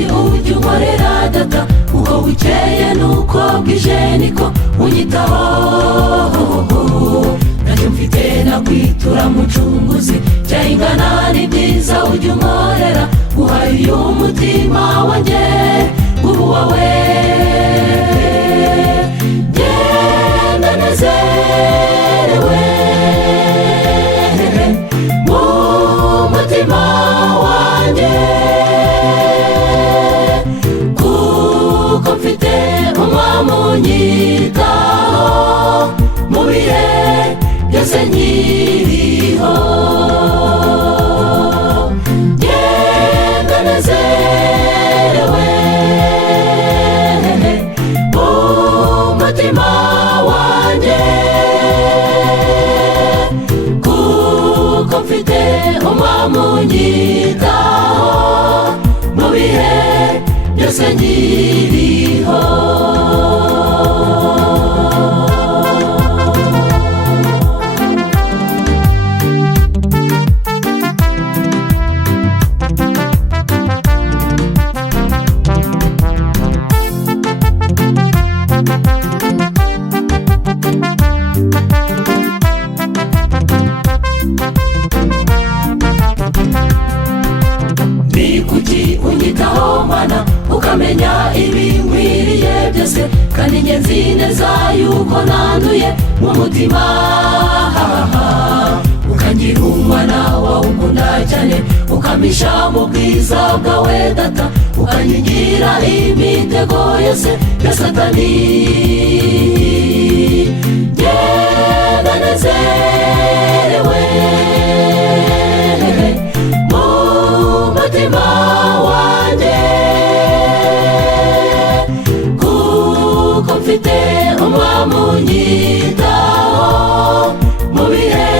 byinshi ujya unkorera data, uko bukeye nuko bwije niko unyitaho. Ntacyo mfite nakwitura mucunguzi, cyangana n'ibyiza ujya unkorera, uhaye uyu mutima wanjye ubu wawe. Genda nezerewe mu mutima wanjye, kuko mfite umwami unyitaho mu bihe byose nkiriho. Genda nezerewe mu mutima wanjye, kuko mfite umwami unyitaho mu bihe byose nkiriho. Ni kuki unyitaho Mana, ukamenya ibinkwiriye byose, kandi njye nzi neza yuko nanduye mu mutima. Ukangira umwana wawe ukunda cyane, ukamisha mu bwiza bwawe data, ukanyigira imitego yose ya Satani. Genda nezerewe mu mutima wanjye, kuko mfite umwami unyitaho mu bihe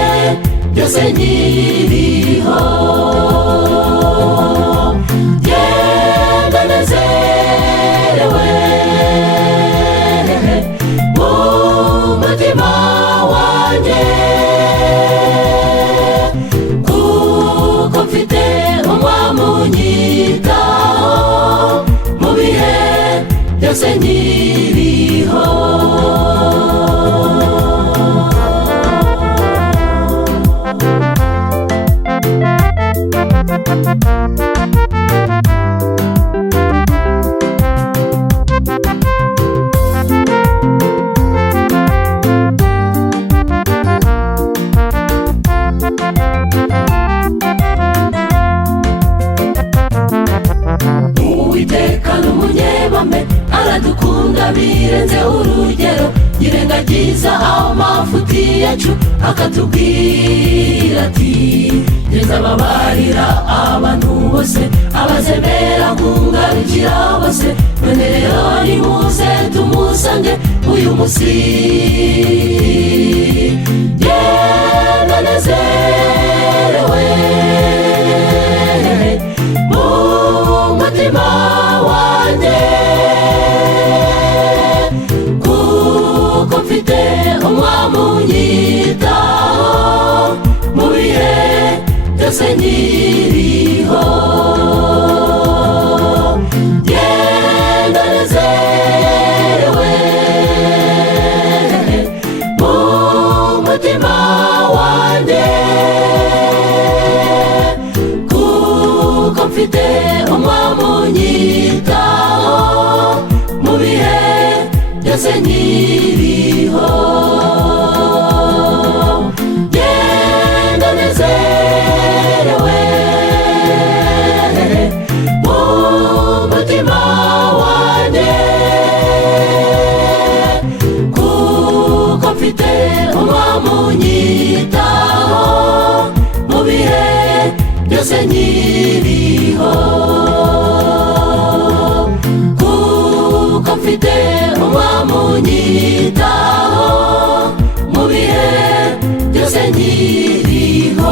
byose nkiriho. Genda nezerewe mu mutima wanjye, kuko mfite umwami unyitaho mu bihe byose nkiriho. Uwiteka n'umunyebambe, aradukunda birenze urugero, yirengagiza amafuti yacu akatubwira ati neza babarira abantu bose, abazemera kungarukira bose. None rero nimuze tumusange uyu munsi. Genda nezerewe mu mutima wanjye, kuko mfite umwami unyitaho mu bihe byose nkiriho. Genda nezerewe mu mutima wanjye, kuko mfite umwami unyitaho mu bihe byose nkiriho. Genda nezerewe mu mutima wanjye, kuko mfite umwami unyitaho mu bihe byose nkiriho. Kuko mfite umwami unyitaho mu bihe byose nkiriho.